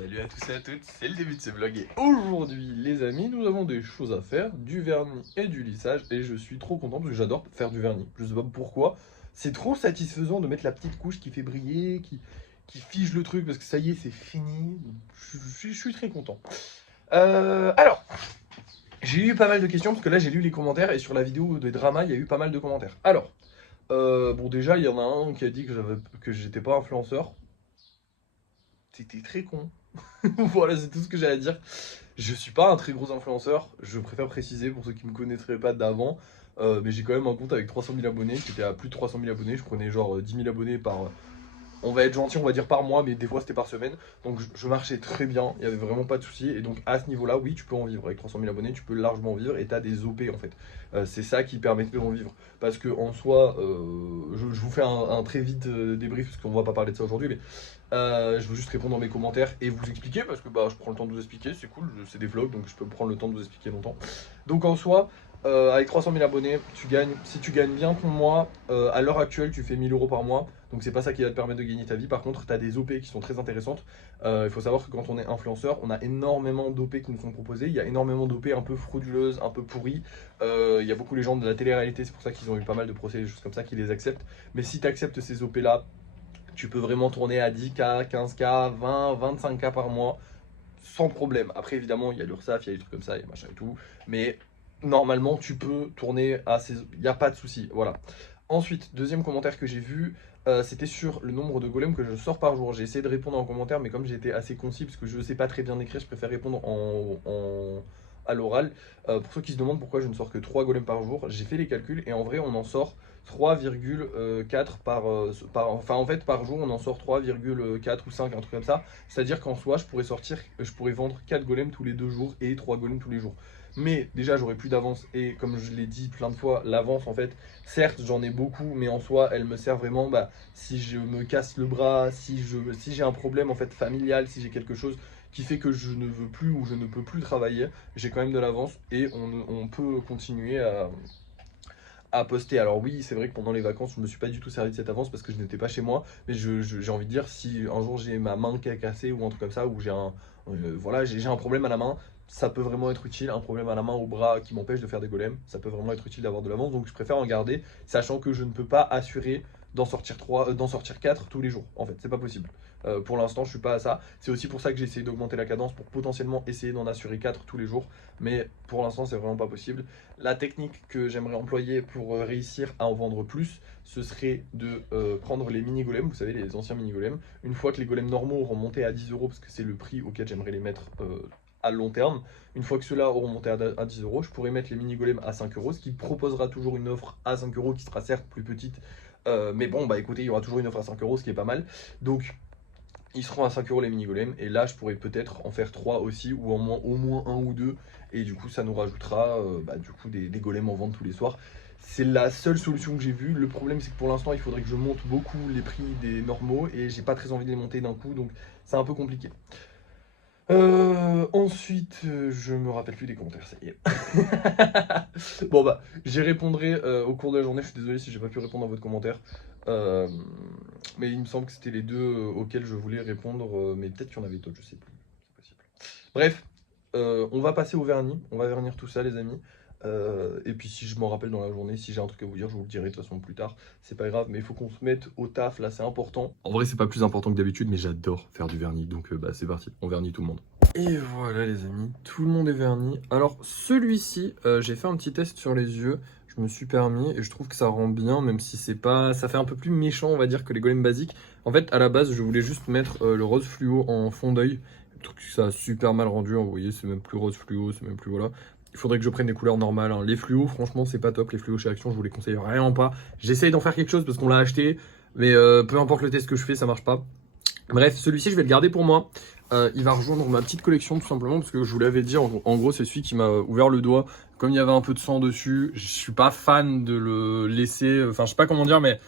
Salut à tous et à toutes, c'est le début de ce vlog et aujourd'hui les amis nous avons des choses à faire, du vernis et du lissage et je suis trop content parce que j'adore faire du vernis, je sais pas pourquoi, c'est trop satisfaisant de mettre la petite couche qui fait briller, qui fige le truc parce que ça y est c'est fini, je suis très content. Alors, j'ai eu pas mal de questions parce que là j'ai lu les commentaires et sur la vidéo de drama il y a eu pas mal de commentaires. Alors, bon déjà il y en a un qui a dit que j'étais pas influenceur, c'était très con. Voilà, c'est tout ce que j'ai à dire. Je suis pas un très gros influenceur, je préfère préciser pour ceux qui me connaîtraient pas d'avant. Mais j'ai quand même un compte avec 300 000 abonnés, qui était à plus de 300 000 abonnés. Je prenais genre 10 000 abonnés par, on va être gentil, on va dire par mois, mais des fois c'était par semaine. Donc je marchais très bien, il y avait vraiment pas de soucis. Et donc à ce niveau-là, oui, tu peux en vivre. Avec 300 000 abonnés, tu peux largement en vivre et tu as des OP en fait. C'est ça qui permet d'en vivre. Parce que en soi, je vous fais un très vite débrief, parce qu'on va pas parler de ça aujourd'hui, mais je veux juste répondre dans mes commentaires et vous expliquer, parce que bah, je prends le temps de vous expliquer, c'est cool, c'est des vlogs, donc je peux prendre le temps de vous expliquer longtemps. Donc en soi, avec 300 000 abonnés, si tu gagnes bien ton mois, à l'heure actuelle, tu fais 1000 euros par mois. Donc c'est pas ça qui va te permettre de gagner ta vie. Par contre, tu as des OP qui sont très intéressantes. Il faut savoir que quand on est influenceur, on a énormément d'OP qui nous sont proposés. Il y a énormément d'OP un peu frauduleuses, un peu pourries. Il y a beaucoup les gens de la télé-réalité, c'est pour ça qu'ils ont eu pas mal de procès, des choses comme ça, qui les acceptent. Mais si tu acceptes ces OP là, tu peux vraiment tourner à 10K, 15K, 20, 25K par mois sans problème. Après, évidemment, il y a l'URSSAF, il y a des trucs comme ça, il y a machin et tout. Mais normalement, tu peux tourner à ces... Il n'y a pas de souci, voilà. Ensuite, deuxième commentaire que j'ai vu, c'était sur le nombre de golems que je sors par jour. J'ai essayé de répondre en commentaire, mais comme j'ai été assez concis, parce que je ne sais pas très bien écrire, je préfère répondre à l'oral. Pour ceux qui se demandent pourquoi je ne sors que 3 golems par jour, j'ai fait les calculs et en vrai, on en sort 3,4 enfin en fait par jour on en sort 3,4 ou 5, un truc comme ça. C'est-à-dire qu'en soi je pourrais vendre 4 golems tous les 2 jours et 3 golems tous les jours. Mais déjà j'aurais plus d'avance et comme je l'ai dit plein de fois, l'avance en fait, certes j'en ai beaucoup mais en soi elle me sert vraiment si je me casse le bras, si j'ai un problème en fait familial, si j'ai quelque chose qui fait que je ne veux plus ou je ne peux plus travailler, j'ai quand même de l'avance et on peut continuer à poster. Alors oui, c'est vrai que pendant les vacances, je me suis pas du tout servi de cette avance parce que je n'étais pas chez moi. Mais j'ai envie de dire, si un jour j'ai ma main qui est cassée ou un truc comme ça, ou voilà, j'ai un problème à la main, ça peut vraiment être utile. Un problème à la main, au bras qui m'empêche de faire des golems, ça peut vraiment être utile d'avoir de l'avance. Donc je préfère en garder, sachant que je ne peux pas assurer d'en sortir 3, d'en sortir 4 tous les jours. En fait, c'est pas possible. Pour l'instant, je suis pas à ça. C'est aussi pour ça que j'ai essayé d'augmenter la cadence pour potentiellement essayer d'en assurer 4 tous les jours. Mais pour l'instant, c'est vraiment pas possible. La technique que j'aimerais employer pour réussir à en vendre plus, ce serait de prendre les mini golems, vous savez, les anciens mini golems. Une fois que les golems normaux auront monté à 10 euros, parce que c'est le prix auquel j'aimerais les mettre à long terme, une fois que ceux-là auront monté à 10 euros, je pourrais mettre les mini golems à 5 euros, ce qui proposera toujours une offre à 5 euros qui sera certes plus petite. Mais bon, bah écoutez, il y aura toujours une offre à 5 euros, ce qui est pas mal. Donc, ils seront à 5 euros les mini golems et là je pourrais peut-être en faire 3 aussi ou au moins un ou deux et du coup ça nous rajoutera du coup des golems en vente tous les soirs. C'est la seule solution que j'ai vue. Le problème c'est que pour l'instant il faudrait que je monte beaucoup les prix des normaux et j'ai pas très envie de les monter d'un coup donc c'est un peu compliqué. Ensuite, je me rappelle plus des commentaires, ça y est. Bon bah, j'y répondrai au cours de la journée, je suis désolé si j'ai pas pu répondre à votre commentaire. Euh, mais il me semble que c'était les deux auxquels je voulais répondre, mais peut-être qu'il y en avait d'autres, je sais plus, c'est possible. Bref, on va passer au vernis, on va vernir tout ça les amis. Et puis si je m'en rappelle dans la journée, si j'ai un truc à vous dire, je vous le dirai de toute façon plus tard. C'est pas grave, mais il faut qu'on se mette au taf, là c'est important. En vrai c'est pas plus important que d'habitude, mais j'adore faire du vernis, donc c'est parti, on vernit tout le monde. Et voilà les amis, tout le monde est verni. Alors celui-ci, j'ai fait un petit test sur les yeux, je me suis permis et je trouve que ça rend bien, même si c'est pas, ça fait un peu plus méchant on va dire que les golems basiques. En fait à la base je voulais juste mettre le rose fluo en fond d'œil. Je trouve que ça a super mal rendu, hein, vous voyez c'est même plus rose fluo, c'est même plus voilà. Il faudrait que je prenne des couleurs normales, hein. Les fluos franchement c'est pas top, les fluos chez Action je vous les conseille vraiment pas. J'essaye d'en faire quelque chose parce qu'on l'a acheté, mais peu importe le test que je fais ça marche pas. Bref, celui-ci je vais le garder pour moi. Il va rejoindre ma petite collection tout simplement parce que je vous l'avais dit, en gros c'est celui qui m'a ouvert le doigt. Comme il y avait un peu de sang dessus, je suis pas fan de le laisser, enfin je sais pas comment dire, mais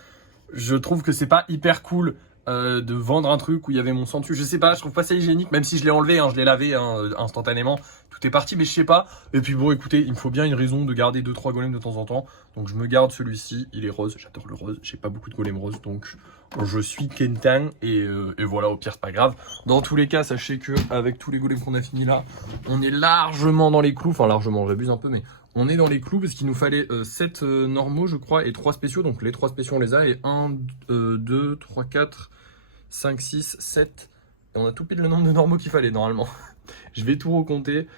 je trouve que c'est pas hyper cool de vendre un truc où il y avait mon sang dessus. Je sais pas, je trouve pas ça hygiénique, même si je l'ai enlevé, hein, je l'ai lavé hein, instantanément. Tout tout est parti, mais je sais pas. Et puis bon, écoutez, il me faut bien une raison de garder 2-3 golems de temps en temps. Donc je me garde celui-ci, il est rose, j'adore le rose, j'ai pas beaucoup de golems roses, donc je suis Kentan et voilà, au pire c'est pas grave. Dans tous les cas, sachez que avec tous les golems qu'on a fini là, on est largement dans les clous, enfin largement, j'abuse un peu, mais on est dans les clous parce qu'il nous fallait 7 normaux je crois et 3 spéciaux, donc les 3 spéciaux on les a et 1, 2, 3, 4, 5, 6, 7, et on a tout pile le nombre de normaux qu'il fallait normalement. Je vais tout recompter.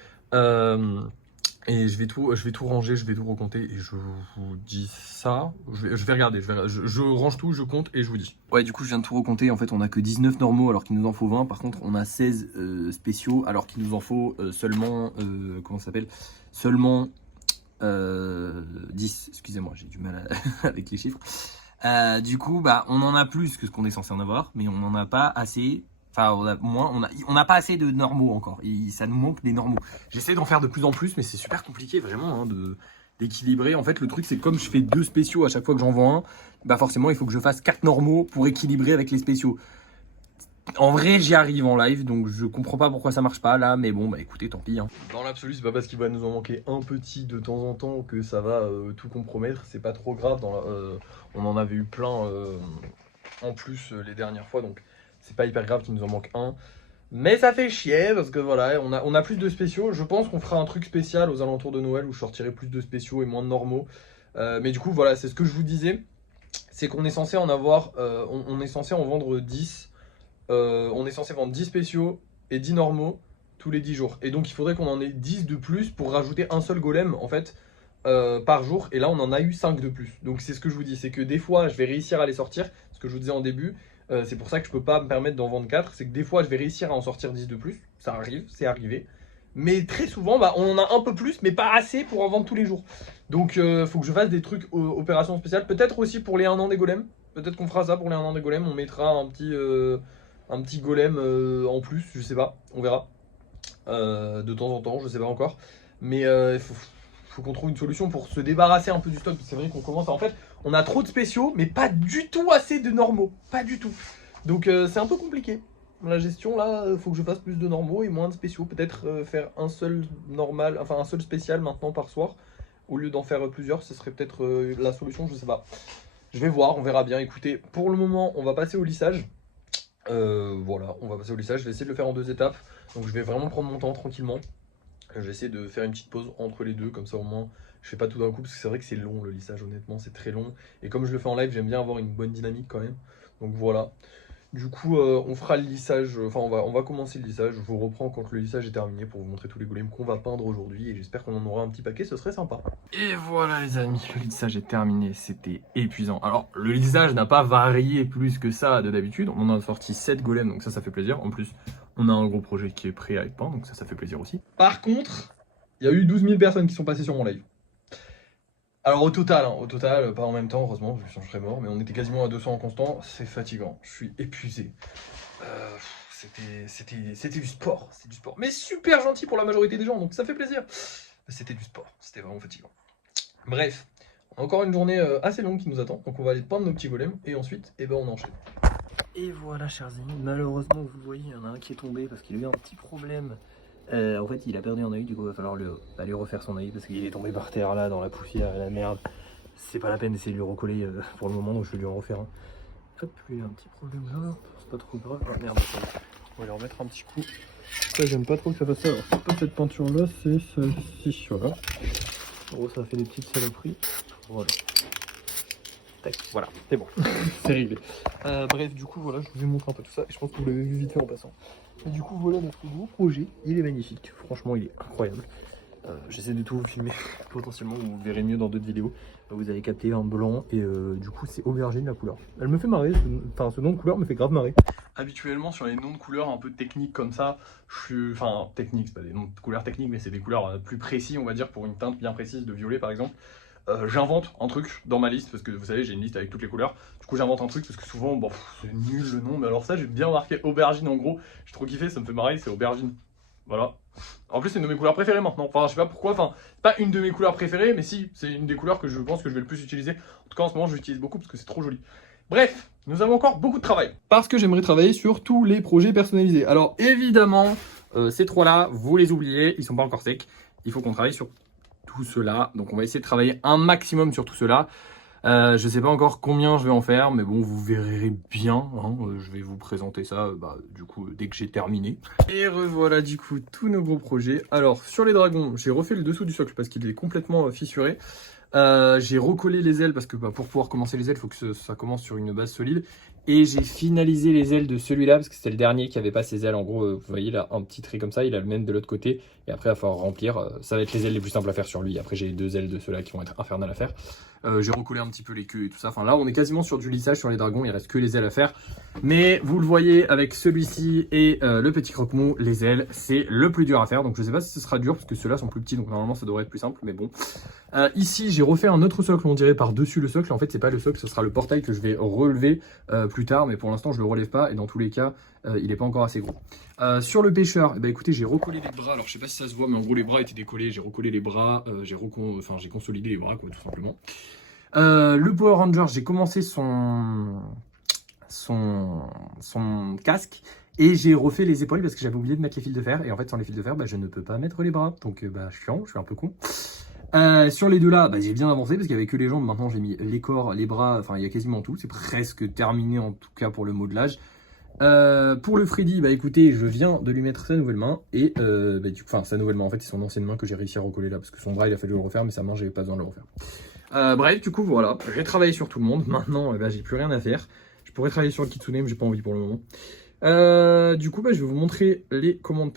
Et je vais tout ranger, je vais tout recompter et je vous dis ça. Je vais regarder, je range tout, je compte et je vous dis. Ouais, du coup, je viens de tout recompter. En fait, on a que 19 normaux alors qu'il nous en faut 20. Par contre, on a 16 spéciaux alors qu'il nous en faut seulement. Comment ça s'appelle? Seulement 10. Excusez-moi, j'ai du mal avec les chiffres. Du coup, bah, on en a plus que ce qu'on est censé en avoir, mais on n'en a pas assez. Enfin, on n'a pas assez de normaux encore. Ça nous manque des normaux. J'essaie d'en faire de plus en plus, mais c'est super compliqué vraiment hein, d'équilibrer. En fait, le truc, c'est que comme je fais 2 spéciaux à chaque fois que j'en vends un, bah forcément, il faut que je fasse 4 normaux pour équilibrer avec les spéciaux. En vrai, j'y arrive en live, donc je comprends pas pourquoi ça marche pas là, mais bon, bah écoutez, tant pis. Hein. Dans l'absolu, c'est pas parce qu'il va nous en manquer un petit de temps en temps que ça va tout compromettre. C'est pas trop grave. On en avait eu plein en plus les dernières fois, donc c'est pas hyper grave qu'il nous en manque un. Mais ça fait chier parce que voilà, on a plus de spéciaux. Je pense qu'on fera un truc spécial aux alentours de Noël où je sortirai plus de spéciaux et moins de normaux. Mais du coup, voilà, c'est ce que je vous disais. C'est qu'on est censé en avoir, on est censé en vendre 10. On est censé vendre 10 spéciaux et 10 normaux tous les 10 jours. Et donc il faudrait qu'on en ait 10 de plus pour rajouter un seul golem en fait par jour. Et là on en a eu 5 de plus. Donc c'est ce que je vous dis, c'est que des fois je vais réussir à les sortir. Ce que je vous disais en début. C'est pour ça que je peux pas me permettre d'en vendre 4. C'est que des fois je vais réussir à en sortir 10 de plus. Ça arrive, c'est arrivé. Mais très souvent bah, on en a un peu plus mais pas assez pour en vendre tous les jours. Donc faut que je fasse des trucs opérations spéciales. Peut-être aussi pour les 1 an des golems. Peut-être qu'on fera ça pour les 1 an des golems. On mettra un petit golem en plus, je sais pas, on verra. De temps en temps, je sais pas encore. Mais il faut qu'on trouve une solution pour se débarrasser un peu du stock. C'est vrai qu'on commence à... En fait, on a trop de spéciaux, mais pas du tout assez de normaux. Pas du tout. Donc c'est un peu compliqué. La gestion, là, il faut que je fasse plus de normaux et moins de spéciaux. Peut-être faire un seul normal, enfin un seul spécial maintenant par soir. Au lieu d'en faire plusieurs, ce serait peut-être la solution, je sais pas. Je vais voir, on verra bien. Écoutez, pour le moment, on va passer au lissage. Voilà, on va passer au lissage. Je vais essayer de le faire en 2 étapes. Donc je vais vraiment prendre mon temps tranquillement. Je vais essayer de faire une petite pause entre les deux, comme ça au moins je fais pas tout d'un coup, parce que c'est vrai que c'est long le lissage, honnêtement, c'est très long. Et comme je le fais en live, j'aime bien avoir une bonne dynamique quand même. Donc voilà. Du coup, on fera le lissage, enfin on va commencer le lissage. Je vous reprends quand le lissage est terminé pour vous montrer tous les golems qu'on va peindre aujourd'hui. Et j'espère qu'on en aura un petit paquet, ce serait sympa. Et voilà les amis, le lissage est terminé, c'était épuisant. Alors le lissage n'a pas varié plus que ça de d'habitude. On en a sorti 7 golems, donc ça fait plaisir. En plus, on a un gros projet qui est prêt à être peint, donc ça fait plaisir aussi. Par contre, il y a eu 12 000 personnes qui sont passées sur mon live. Alors au total, pas en même temps, heureusement, sinon je serais mort, mais on était quasiment à 200 en constant, c'est fatigant, je suis épuisé. C'était du sport, c'est du sport. Mais super gentil pour la majorité des gens, donc ça fait plaisir. C'était du sport, c'était vraiment fatigant. Bref, on a encore une journée assez longue qui nous attend, donc on va aller peindre nos petits golems, et ensuite, eh ben, on enchaîne. Et voilà chers amis, malheureusement vous voyez, il y en a un qui est tombé parce qu'il a eu un petit problème. En fait il a perdu un œil, du coup il va falloir aller refaire son œil parce qu'il est tombé par terre là dans la poussière et la merde. C'est pas la peine d'essayer de lui recoller pour le moment, donc je vais lui en refaire un. Hop, lui il a un petit problème là, c'est pas trop grave. Ah merde, on va lui remettre un petit coup. Ça j'aime pas trop que ça fasse ça, alors c'est pas cette peinture là, c'est celle-ci, voilà. En gros ça fait des petites saloperies, voilà. Voilà, c'est bon, c'est réglé. Bref, du coup, voilà, je vous ai montré un peu tout ça. Et je pense que vous l'avez vu vite fait en passant. Et du coup, voilà notre gros projet. Il est magnifique. Franchement, il est incroyable. J'essaie de tout vous filmer. Potentiellement, vous verrez mieux dans d'autres vidéos. Vous avez capté un blanc. Et du coup, c'est aubergine la couleur. Elle me fait marrer. Enfin, ce nom de couleur me fait grave marrer. Habituellement, sur les noms de couleurs un peu techniques comme ça, je suis. Enfin, techniques, c'est pas des noms de couleurs techniques, mais c'est des couleurs plus précis, on va dire, pour une teinte bien précise de violet par exemple. J'invente un truc dans ma liste parce que vous savez j'ai une liste avec toutes les couleurs. Du coup j'invente un truc parce que souvent bon c'est nul le nom, mais alors ça j'ai bien marqué aubergine en gros. J'ai trop kiffé, ça me fait marrer, c'est aubergine. Voilà. En plus c'est une de mes couleurs préférées maintenant. Enfin je sais pas pourquoi, enfin pas une de mes couleurs préférées, mais si c'est une des couleurs que je pense que je vais le plus utiliser. En tout cas en ce moment je l'utilise beaucoup parce que c'est trop joli. Bref, nous avons encore beaucoup de travail. Parce que j'aimerais travailler sur tous les projets personnalisés. Alors évidemment, ces 3-là, vous les oubliez, ils sont pas encore secs. Il faut qu'on travaille sur tout cela. Donc on va essayer de travailler un maximum sur tout cela. Je sais pas encore combien je vais en faire, mais bon, vous verrez bien. Hein. Je vais vous présenter ça du coup dès que j'ai terminé. Et revoilà du coup tous nos gros projets. Alors sur les dragons, j'ai refait le dessous du socle parce qu'il est complètement fissuré. J'ai recollé les ailes parce que pour pouvoir commencer les ailes, il faut que ça commence sur une base solide. Et j'ai finalisé les ailes de celui-là parce que c'était le dernier qui avait pas ses ailes. En gros, vous voyez là, un petit trait comme ça, il a le même de l'autre côté. Et après, il va falloir remplir. Ça va être les ailes les plus simples à faire sur lui. Après, j'ai les 2 ailes de ceux-là qui vont être infernales à faire. J'ai recollé un petit peu les queues et tout ça. Enfin là, on est quasiment sur du lissage sur les dragons. Il reste que les ailes à faire. Mais vous le voyez avec celui-ci et le petit croque-mou, les ailes, c'est le plus dur à faire. Donc je sais pas si ce sera dur parce que ceux-là sont plus petits. Donc normalement, ça devrait être plus simple. Mais bon. Ici, j'ai refait un autre socle, on dirait par-dessus le socle. En fait, c'est pas le socle, ce sera le portail que je vais relever plus tard. Mais pour l'instant, je le relève pas. Et dans tous les cas, il n'est pas encore assez gros. Sur le pêcheur, écoutez, j'ai recollé les bras. Alors, je sais pas si ça se voit, mais en gros, les bras étaient décollés. J'ai recollé les bras. J'ai consolidé les bras, quoi, tout simplement. Le Power Ranger, j'ai commencé son casque. Et j'ai refait les épaules parce que j'avais oublié de mettre les fils de fer. Et en fait, sans les fils de fer, je ne peux pas mettre les bras. Donc, chiant, je suis un peu con. Sur les deux là, j'ai bien avancé parce qu'il n'y avait que les jambes. Maintenant, j'ai mis les corps, les bras. Enfin, il y a quasiment tout. C'est presque terminé en tout cas pour le modelage. Pour le Freddy, écoutez, je viens de lui mettre sa nouvelle main. Et sa nouvelle main, en fait, c'est son ancienne main que j'ai réussi à recoller là. Parce que son bras, il a fallu le refaire, mais sa main, j'avais pas besoin de le refaire. Bref, du coup, voilà. J'ai travaillé sur tout le monde. Maintenant, j'ai plus rien à faire. Je pourrais travailler sur le Kitsune, mais j'ai pas envie pour le moment. Du coup, je vais vous montrer les commandes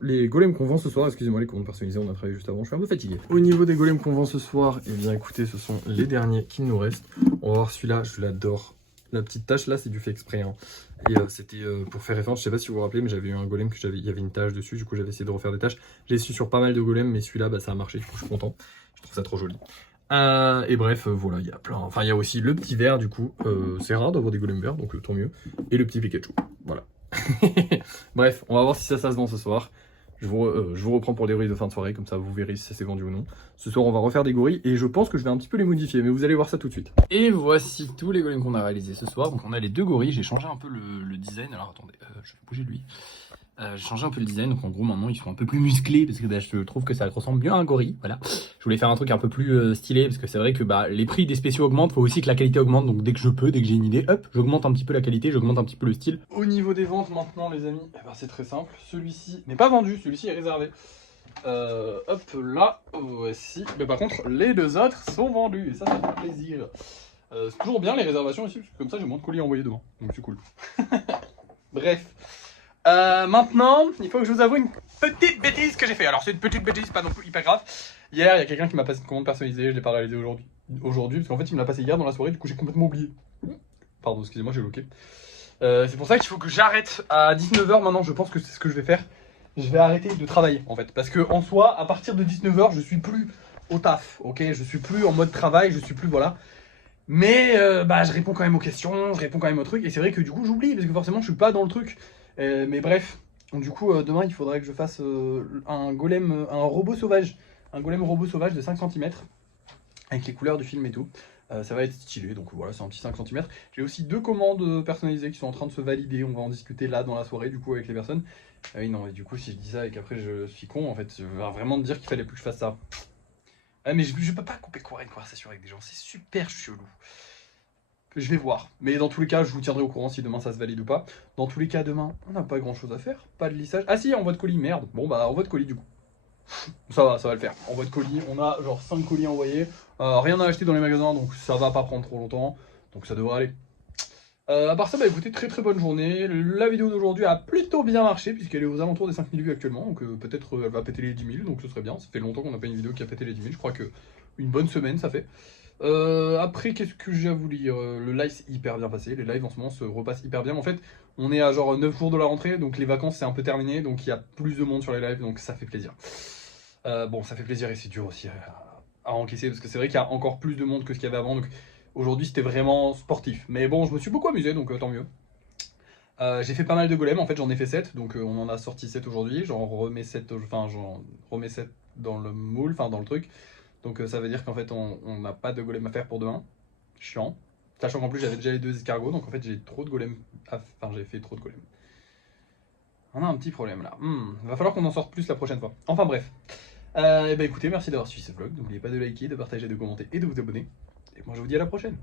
les golems qu'on vend ce soir. Excusez-moi, les commandes personnalisées, on a travaillé juste avant, je suis un peu fatigué. Au niveau des golems qu'on vend ce soir, écoutez, ce sont les derniers qui nous restent. On va voir celui-là, je l'adore. La petite tache là, c'est du fait exprès. Hein. Et c'était pour faire référence, je sais pas si vous vous rappelez, mais j'avais eu un golem il y avait une tache dessus, du coup j'avais essayé de refaire des taches. J'ai su sur pas mal de golems, mais celui-là, ça a marché, du coup je suis content. Je trouve ça trop joli. Et bref, voilà, il y a plein. Enfin, il y a aussi le petit vert, du coup. C'est rare d'avoir des golems verts, donc tant mieux. Et le petit Pikachu. Voilà. Bref, on va voir si ça se vend ce soir. Je vous reprends pour les gorilles de fin de soirée, comme ça vous verrez si ça s'est vendu ou non. Ce soir, on va refaire des gorilles et je pense que je vais un petit peu les modifier, mais vous allez voir ça tout de suite. Et voici tous les golems qu'on a réalisés ce soir. Donc, on a les 2 gorilles. J'ai changé un peu le design. Alors, attendez, je vais bouger lui. J'ai changé un peu le design, donc en gros maintenant ils sont un peu plus musclés parce que je trouve que ça ressemble mieux à un gorille. Voilà. Je voulais faire un truc un peu plus stylé parce que c'est vrai que les prix des spéciaux augmentent, faut aussi que la qualité augmente. Donc dès que je peux, dès que j'ai une idée, hop, j'augmente un petit peu la qualité, j'augmente un petit peu le style. Au niveau des ventes maintenant les amis, c'est très simple. Celui-ci n'est pas vendu, celui-ci est réservé. Hop là, voici. Mais par contre les 2 autres sont vendus et ça fait plaisir. C'est toujours bien les réservations ici parce que comme ça j'ai moins de colis à envoyer demain. Donc c'est cool. Bref. Maintenant, il faut que je vous avoue une petite bêtise que j'ai fait. Alors c'est une petite bêtise, pas non plus hyper grave. Hier, il y a quelqu'un qui m'a passé une commande personnalisée, je l'ai pas réalisée aujourd'hui, parce qu'en fait il me l'a passé hier dans la soirée, du coup j'ai complètement oublié. Pardon, excusez-moi, j'ai bloqué. C'est pour ça qu'il faut que j'arrête à 19h maintenant, je pense que c'est ce que je vais faire. Je vais arrêter de travailler en fait, parce que en soi, à partir de 19h, je suis plus au taf, ok. Je suis plus en mode travail, je suis plus, voilà. Mais je réponds quand même aux questions, je réponds quand même aux trucs, et c'est vrai que du coup j'oublie, parce que forcément je suis pas dans le truc. Mais bref, du coup demain il faudrait que je fasse un golem, un robot sauvage. Un golem robot sauvage de 5 cm, avec les couleurs du film et tout. Ça va être stylé, donc voilà, c'est un petit 5 cm. J'ai aussi 2 commandes personnalisées qui sont en train de se valider, on va en discuter là dans la soirée du coup avec les personnes. Oui non, et du coup si je dis ça et qu'après je suis con, en fait, je vais vraiment me dire qu'il fallait plus que je fasse ça. Mais je peux pas couper court une conversation avec des gens, c'est super chelou. Je vais voir. Mais dans tous les cas, je vous tiendrai au courant si demain ça se valide ou pas. Dans tous les cas, demain, on n'a pas grand chose à faire. Pas de lissage. Ah si, envoi de colis, merde. Bon envoi de colis du coup. Ça va le faire. Envoi de colis, on a genre 5 colis envoyés. Rien à acheter dans les magasins, donc ça va pas prendre trop longtemps. Donc ça devrait aller. À part ça, écoutez, très très bonne journée. La vidéo d'aujourd'hui a plutôt bien marché, puisqu'elle est aux alentours des 5000 vues actuellement. Donc peut-être elle va péter les 10 000, donc ce serait bien. Ça fait longtemps qu'on n'a pas une vidéo qui a pété les 10 000. Je crois que une bonne semaine ça fait. Après, qu'est-ce que j'ai à vous dire? Le live s'est hyper bien passé. Les lives en ce moment se repassent hyper bien. En fait, on est à genre 9 jours de la rentrée, donc les vacances c'est un peu terminé. Donc il y a plus de monde sur les lives, donc ça fait plaisir. Bon, ça fait plaisir et c'est dur aussi à encaisser parce que c'est vrai qu'il y a encore plus de monde que ce qu'il y avait avant. Donc aujourd'hui c'était vraiment sportif. Mais bon, je me suis beaucoup amusé, donc tant mieux. J'ai fait pas mal de golems, en fait j'en ai fait 7, donc on en a sorti 7 aujourd'hui. J'en remets 7 dans le moule, enfin dans le truc. Donc ça veut dire qu'en fait on n'a pas de golem à faire pour demain. Chiant. Sachant qu'en plus j'avais déjà les 2 escargots, donc en fait j'ai trop de golems. Enfin j'ai fait trop de golems. On a un petit problème là. Va falloir qu'on en sorte plus la prochaine fois. Enfin bref. Et bah écoutez, merci d'avoir suivi ce vlog. N'oubliez pas de liker, de partager, de commenter et de vous abonner. Et moi je vous dis à la prochaine.